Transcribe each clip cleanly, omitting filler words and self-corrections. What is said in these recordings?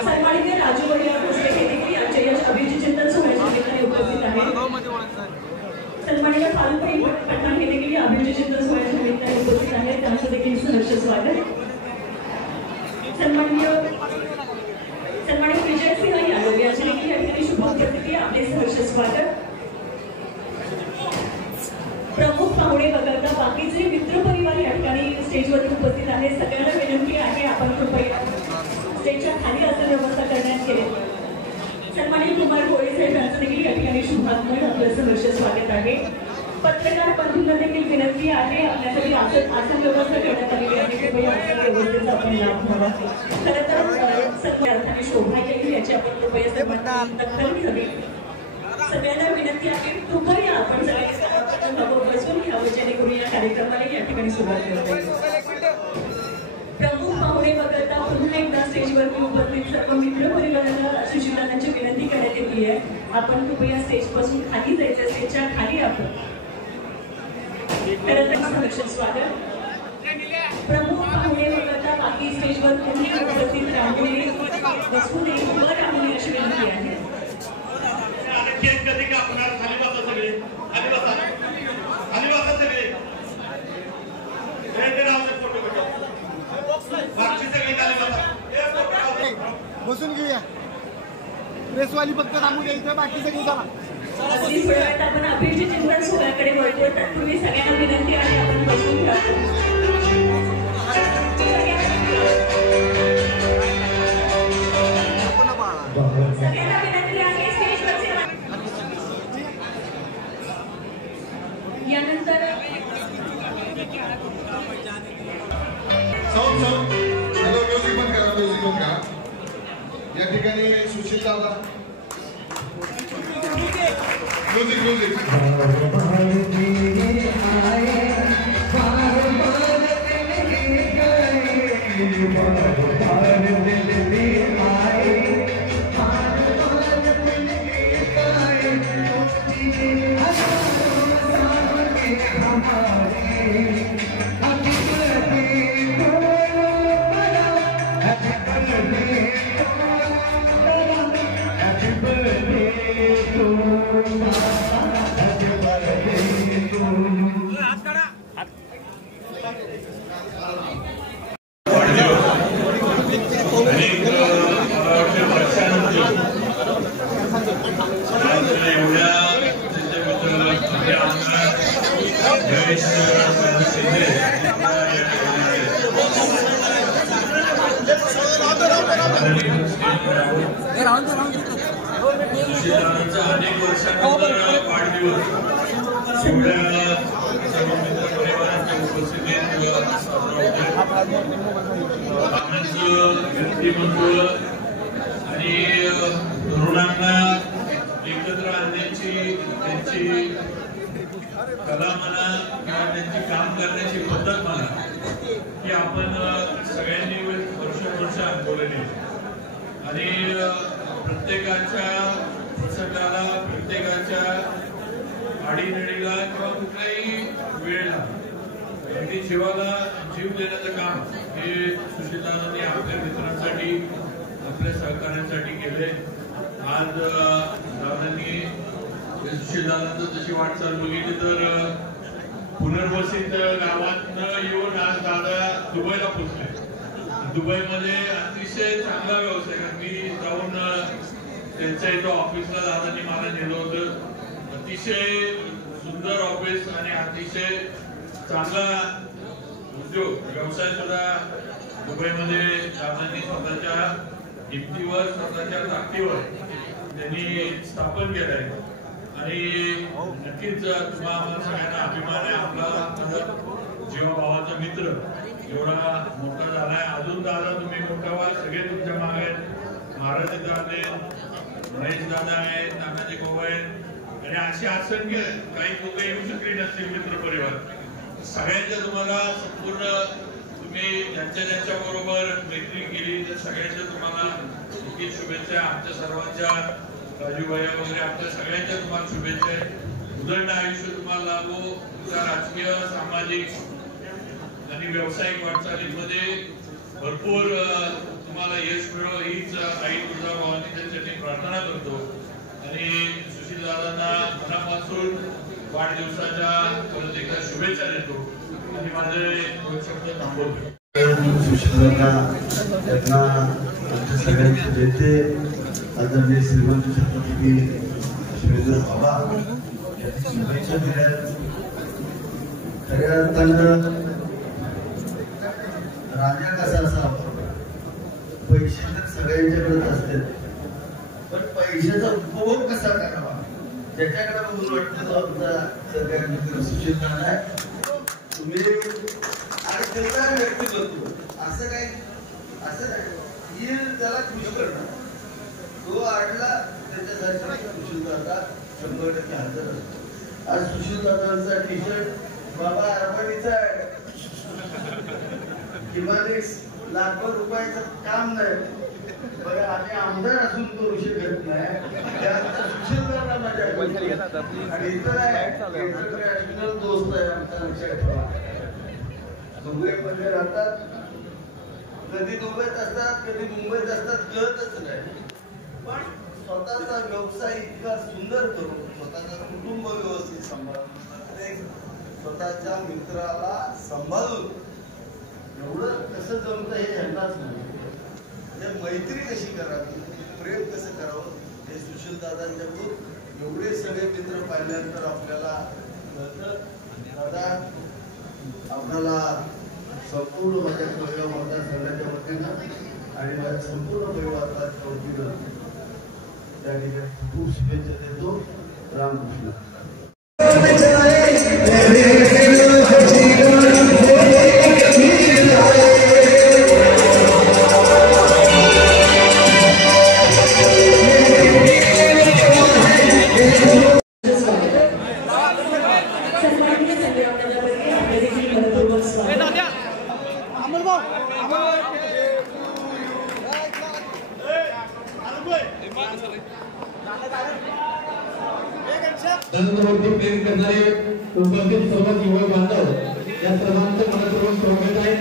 सन्माननीय राजू भैया भोसले हे देखील आमच्या या अभिजितचिंतन सोहळ्याच्या निमित्ताने उपस्थित आहेत. सन्माननीय फारुखभाई पठाण हे देखील अभिजितचिंतन सोहळ्याच्या निमित्ताने उपस्थित आहेत. त्यांचं देखील सहर्ष स्वागत. सन्माननीय विजय सिंह यादव यांचे देखील या ठिकाणी शुभोपस्थिती आपले सहर्ष स्वागत. प्रमुख पाहुणे वगळता बाकीचे मित्रपरिवार या ठिकाणी स्टेजवरती उपस्थित आहेत. सगळ्यांना विनंती आहे आपण कृपया स्टेजच्या खाली असं व्यवस्था करण्यात केली. सन्माननीय कुमार गोळे साहेब यांचं देखील या ठिकाणी शुभागमन आपलं सहर्ष स्वागत आहे. पत्रकार बंधूंना देखील विनंती आहे आपल्यासाठी आसन व्यवस्था करण्यात आलेली आहे. कृपया आसन व्यवस्थेचा आपण लाभ घ्यावा. खरं तर सगळ्या अर्थाने शोभा येईल याची आपण कृपया दखल घ्यावी. सगळ्यांना विनंती आहे कृपया आपण सगळ्यांना बसून घ्यावं जेणेकरून या कार्यक्रमाला या ठिकाणी सुरुवात करता येईल. प्रमुख पाहुणे वगळता पुन्हा एकदा स्टेजवरती उपस्थित सर्व मित्र परिवाराला सुशीलांची विनंती करण्यात येते आहे आपण कृपया स्टेजपासून खाली जायचं. स्टेजच्या खाली आपण स्वागत. प्रमुख पाहुणे वगळता बाकी स्टेजवर पुन्हा उपस्थित राहू नये बसू नये उभं राहू नये अशी विनंती आहे. कधी का पुन्हा खाली बसा सगळे खाली बसा सगळे बसून घेऊया. प्रेसवाली फक्त थांबू द्यायचं बाकी सगळी चला. आपण अभिजितचिंतन सोहळ्याकडे वळतोय. तत्पूर्वी सगळ्यांना विनंती आहे आपण बसून घ्या. सगळ्यांना विनंती आहे स्टेजवरचे यानंतर हॅलो म्युझिक बंद करा. म्युझिक बंद करा. या ठिकाणी सुशील दादा म्युझिक अनेक वर्षानंतर वाढदिवस सर्व मित्र परिवारांच्या उपस्थितीत व्यक्तिमत्व आणि तरुणांना एकत्र आणण्याची त्यांची कला म्हणा किंवा त्यांची काम करण्याची पद्धत म्हणा की आपण सगळ्यांनी वर्ष अनुभवलेली आणि प्रत्येकाच्या प्रसंगाला प्रत्येकाच्या आडीनडीला किंवा कुठल्याही वेळेला अगदी जीवाला जीव देण्याचं काम हे सुशीलदादांनी आपल्या मित्रांसाठी आपल्या सहकार्यांसाठी केले. आज दादांनी सुशीलदादांचं जशी वाटचाल बघितली तर पुनर्वसित गावात येऊन आज दादा दुबईला पोहोचले. दुबईमध्ये अतिशय चांगला व्यवसाय मी जाऊन त्यांच्या इथं ऑफिसला दादांनी मला नेलं होतं. अतिशय सुंदर ऑफिस आणि अतिशय चांगला उद्योग व्यवसाय सुद्धा दुबईमध्ये दादांनी स्वतःच्या हिमतीवर स्वतःच्या ताकदीवर त्यांनी स्थापन केलंय आणि नक्कीच तुम्हाला सगळ्यांना अभिमान आहे. आपला जीवा भावाचा मित्र एवढा मोठा झालाय. अजून दादा तुम्ही मोठा व्हाल. सगळे तुमच्या मागे आहेत. महाराज दादा महेश दादा आहेत, नानाजी गोवा आहेत आणि असे असंख्य काही लोक येऊ शकले नसतील मित्र परिवार. सगळ्यांच्या तुम्हाला संपूर्ण तुम्ही ज्यांच्या बरोबर मैत्री केली तर सगळ्यांच्या तुम्हाला शुभेच्छा. आमच्या सर्वांच्या राजूभाई वगैरे आमच्या सगळ्यांच्या तुम्हाला शुभेच्छा. उदंड आयुष्य तुम्हाला लाभो, तुमच्या राजकीय, सामाजिक आणि व्यावसायिक वाटचालीमध्ये भरपूर तुम्हाला यश मिळो हीच आई तुळजाभवानी त्यांच्यासाठी प्रार्थना करतो आणि सुशील दादांना मनापासून वाढदिवसाच्या परत एकदा शुभेच्छा देतो आणि माझे दोन शब्द थांबवतो. सुशील दादा त्यांना आमच्या सगळ्यांचे नेते आदरणीय श्रीमंत छत्रपती शिवेंद्र बाबा यांनी शुभेच्छा दिल्या. खऱ्या अर्थानं राजा कसा असावा, पैसे तर सगळ्यांच्याकडेच असतात, पण पैशाचा उपभोग कसा करावा त्याच्याकडे बघून वाटतं आमचा सगळ्या मित्र सुशील दादा आहे. तुम्ही आणि त्याचा व्यक्तिमत्व असं काय असं नाही ही त्याला खुश करणं, तो आडला त्याच्यासाठी सुशील दादा 100% हजर असतो. आज सुशील दादांचा टी शर्ट बाबा अरबानीचा आहे, किमान लाखो रुपयाचं काम नाही बघा. आम्ही आमदार असून करू शकत नाही, त्यानंतर सुशील दादा माझ्या आणि इतर इंटरनॅशनल दोस्त आहे आमचा. लक्षात ठेवा, मुंबईमध्ये राहतात, कधी दुबईत असतात कधी मुंबईत असतात, कळतच नाही. पण स्वतःचा व्यवसाय इतका सुंदर करून, स्वतःचा कुटुंब व्यवस्थित सांभाळून, स्वतःच्या मित्राला सांभाळून एवढं कसं जमतं हे यांनाच नाही. मैत्री कशी करावी, प्रेम कसं करावं हे सुशील दादांच्याकडून एवढे सगळे मित्र पाहिल्यानंतर आपल्याला कळतं. दादा आपल्याला संपूर्ण माझ्या कोळगाव मतदारसंघाच्या वतीनं आणि माझ्या संपूर्ण परिवाराच्या वतीनं त्या ठिकाणी खूप शुभेच्छा देतो. रामकृष्ण. धर्मवरती प्रेम करणारे उपस्थित सर्व युवक बांधव या सर्वांचं मनपूर्वक स्वागत आहे.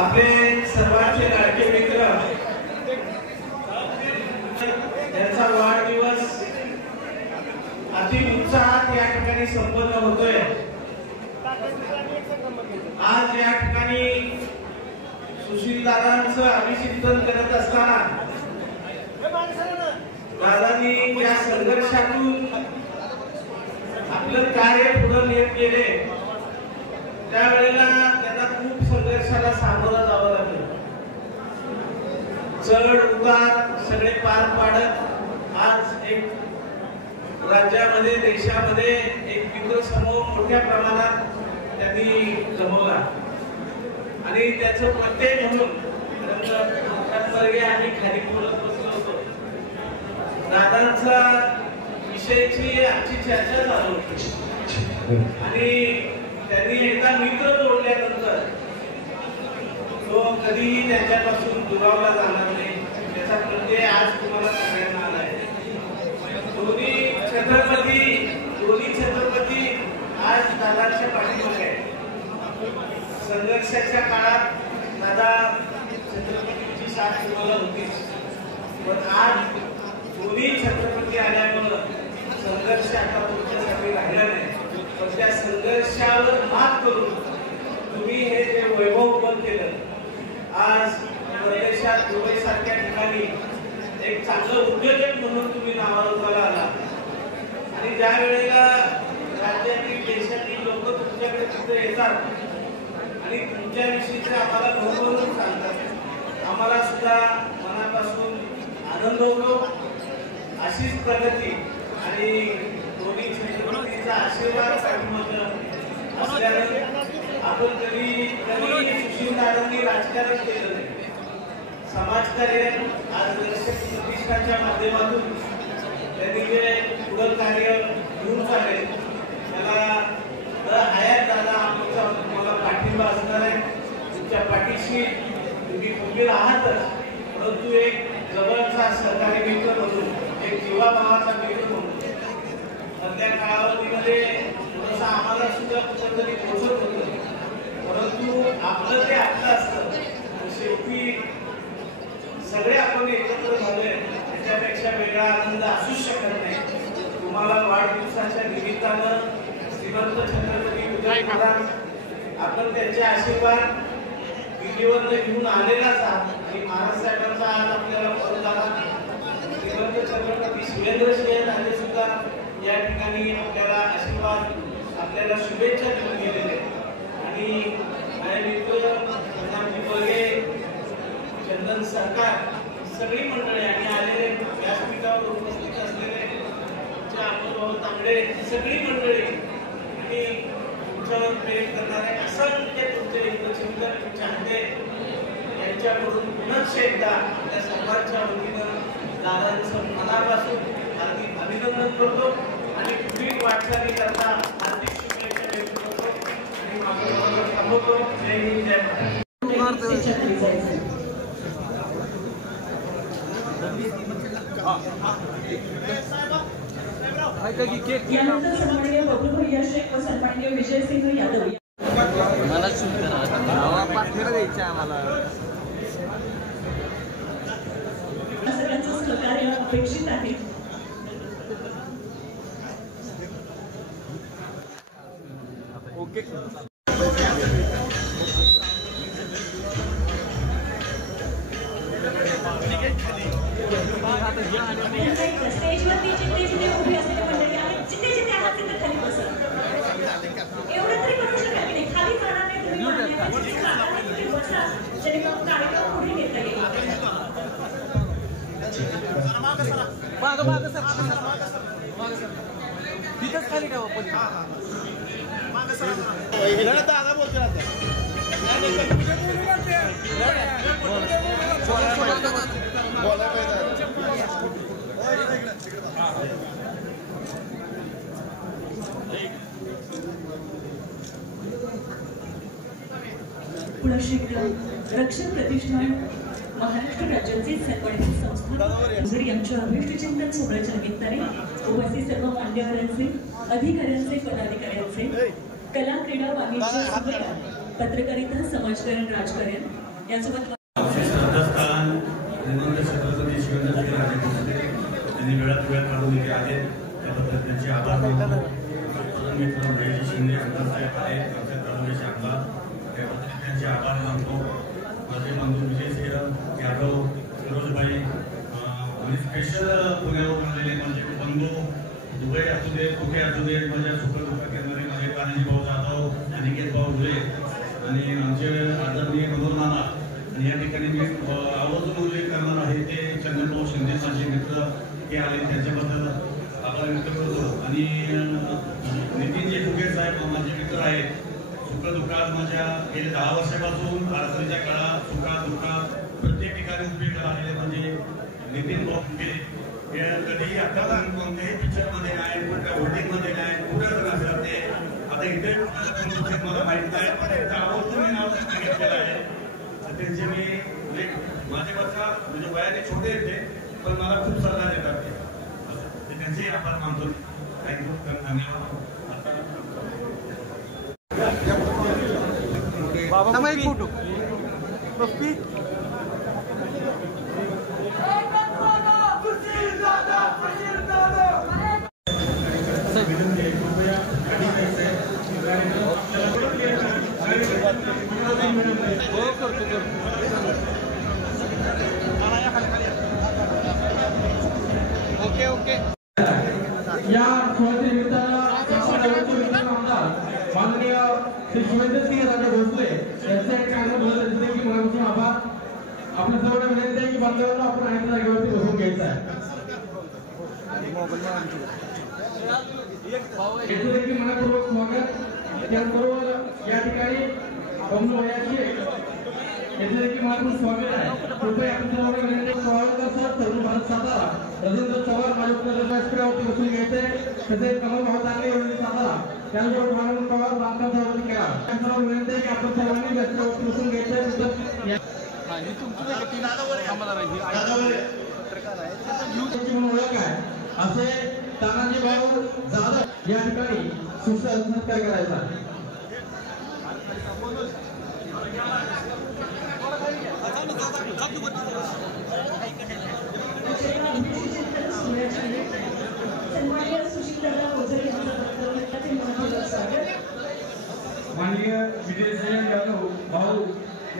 आपले सर्वांचे लाडके मित्र यांचा वाढदिवस अति उत्साहात या ठिकाणी संपन्न होतोय. आज या ठिकाणी सुशील दादांचं अभिषेचन करत असताना दादांनी या संघर्षातून आपलं कार्य पुढे नेत गेले. त्यावेळेला त्यांना खूप संघर्षाला सामोरं जावं लागलं. चढ उतार सगळे पार पाडत आज एक राज्यामध्ये देशामध्ये एक मित्र समूह मोठ्या प्रमाणात त्यांनी जमवला आणि त्याचं प्रत्यय म्हणून आम्ही खाली बोलत बसलो होतो. दादांचा विषयीची आमची चर्चा चालू होती आणि त्यांनी एकदा मित्र जोडल्यानंतर तो कधीही त्यांच्यापासून दुरावला जाणार नाही, त्याचा प्रत्यय आज तुम्हाला सगळ्यांना आला आहे. दोन्ही छत्रपती आज दादांच्या पाठीमागे आहे. संघर्षाच्या काळात दादा छत्रपतींची साथ तुम्हाला होतीच, पण आज दोन्ही छत्रपती आल्यामुळं संघर्ष आता तुमच्यासाठी राहिला नाही. पण त्या संघर्षावर मात करून तुम्ही हे जे वैभव उभं केलं, आज परदेशात दुबईसारख्या ठिकाणी एक चांगलं उद्योजक म्हणून तुम्ही नावारूपाला आला आणि ज्या वेळेला राज्यातील देशातील लोक तुमच्याकडे तिथे येतात आणि तुमच्याविषयीचे आम्हाला भरभरून सांगतात, आम्हाला सुद्धा मनापासून आनंद होतो. अशीच प्रगती आणि दोन्ही छत्रपतींचा आशीर्वाद असल्याने आपण कधी सुशील दादांनी राजकारण केलं नाही. समाजकार्य आज दर्शक प्रतिष्ठानच्या माध्यमातून त्यांनी जे पुढं कार्य घेऊन चालले त्याला हयात दादा पाठिंबा असणार आहे. तुमच्या पाठीशी तुम्ही खंबीर आहातच, परंतु एक जवळचा सहकारी मित्र म्हणून, एक जीवाभावाचा मित्र म्हणून मधल्या कालावधीमध्ये थोडंसं आम्हाला सुद्धा कुठंतरी पोचत होतं, परंतु आपलं ते आपलं असतं. शेवटी सगळे आपण एकत्र झालोय, त्याच्यापेक्षा वेगळा आनंद असूच शकत नाही. तुम्हाला वाढदिवसाच्या निमित्तानं श्रीमंत छत्रपती उदय महाराज आपण त्यांचे आशीर्वाद दिल्लीवरनं घेऊन आलेलाच आहात आणि महाराज साहेबांचा आज आपल्याला फोन झाला. श्रीमंत छत्रपती शिवेंद्र सिंह राजे सुद्धा या ठिकाणी आपल्याला आशीर्वाद, आपल्याला शुभेच्छा देऊन गेलेले आणि माझे मित्र बर्गे, चंदन सरकार, सगळी मंडळी आणि आलेले व्यासपीठावर उपस्थित असलेले अनुभव तांबडे, सगळी मंडळी आणि तुमच्यावर प्रेम करणारे असंख्य तुमचे हितचिंतक चाहते यांच्याकडून पुनश्च एकदा आपल्या सर्वांच्या वतीनं दादांचं मनापासून हार्दिक अभिनंदन करतो आणि पुढील वाटचाली करता हार्दिक शुभेच्छा व्यक्त करतो आणि माझं थांबवतो. जय हिंद, जय महाराष्ट्र. यानंतर सन्माननीय बबलू भैया शेख व सन्माननीय विजय सिंह यादव मला द्यायचं आम्हाला. सगळ्यांचं सहकार्य अपेक्षित आहे. ओके. स्टेजवरती जिथे जिथे उभी असलेली मंडळी आहे, जिथे जिथे आहात तिथे खाली बसा. एवढं तरी करू शकाल की नाही, खाली जाणार नाही तुम्ही, जिथे जागा आहे तिथे बसा, जेणेकरून कार्यक्रम पुढे घेता येईल. तिथंच खाली ठेवा. दादा बोलते कुलशेखर रक्षण प्रतिष्ठान महाराष्ट्र राज्याचे सन्मानित संस्था यांच्या अभिष्टचिंतन सोहळ्याच्या निमित्ताने उपस्थित सर्व मान्यवरांचे, अधिकाऱ्यांचे, पदाधिकाऱ्यांचे, कला, क्रीडा, वाणिज्य, पत्रकारिता, समाजकारण, राजकारण यासोबत छत्रपती शिवाजी त्यांनी वेळात वेळ काढून इथे आले, त्याबद्दल त्यांचे आभार मानतो. मित्र महेश शिंदे आमदारसाहेब आहेत, आमच्या तालुक्याचे आमदार, त्याबद्दल त्यांचे आभार मानतो. माझे बंधू विजय सिंह यादव, फिरोजबाई आणि स्पेशल पुण्यावरून आलेले माझे बंधू दुबई असू दे, कुठे असू दे, माझ्या सुखदुःख करणारे माझे कान्हाजी भाऊ जाधव, अनिकेत भाऊ घुले आणि आमचे आदरणीय मनोहर मामा. आणि या ठिकाणी मी आवर्जून उल्लेख करणार आहे ते चंद्रभाऊ शिंदे माझे मित्र हे आले, त्यांच्याबद्दल आभार व्यक्त करतो. आणि नितीनजी फुगे साहेब माझे मित्र आहेत. सुखदुःखात माझ्या गेल्या 10 वर्षापासून अडचणीच्या काळात सुखात दुःखात प्रत्येक ठिकाणी उभे राहिलेले म्हणजे नितीन भाऊ फुगे. कधीही आता कोणत्याही पिक्चरमध्ये नाही, कोणत्या होर्डिंगमध्ये नाही, कुठं नसतात ते. आता इथे मला माहीत नाही, पण आवर्जून मी नाव घेतलेलं आहे. त्यांचे मी म्हणजे माझ्यापेक्षा म्हणजे वयाने छोटे येते, पण मला खूप सल्ला देतात ते. त्यांचे आभार मानतो. थँक्यू, धन्यवाद. बाबा एक फोटो पप्पी ओके ओके. या सोहळ्याच्या निमित्तानं आमदार माननीय श्री शिवेंद्र सिंह राजे भोसले यांचे की मनापासून आभार. आपल्या सर्वांना विनंती आहे की बांधवांना आपण आहे जागेवरती बसून घ्यायचं आहे. याचं देखील मनपूर्वक स्वागत. त्याचबरोबर या ठिकाणी बबलू भैयाचे याचं देखील मनपूर्वक स्वागत आहे. कृपया आपण सर्वांना विनंती स्वागत असतात. तरुण भारत सातारा रवींद्र चव्हाण माझ्या व्यासपीठावरती बसून घ्यायचे. तसेच कमल भाऊ तांगे सातारा त्याचबरोबर माननीय पवार बांधकाम साहेबांनी केला. त्यांना विनंती आहे की आपण सर्वांनी व्यवस्थेवरती बसून घ्यायचं म्हणून ओळख आहे असे तानाजी भाऊ जाधव या ठिकाणी सत्कार करायचा. माननीय विजयसिंह जाधव भाऊ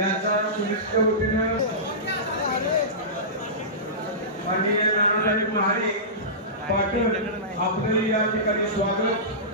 यांचा सुनिश्चित वतीनं माननीय नानासाहेब महाडिक पाटील आपले या ठिकाणी स्वागत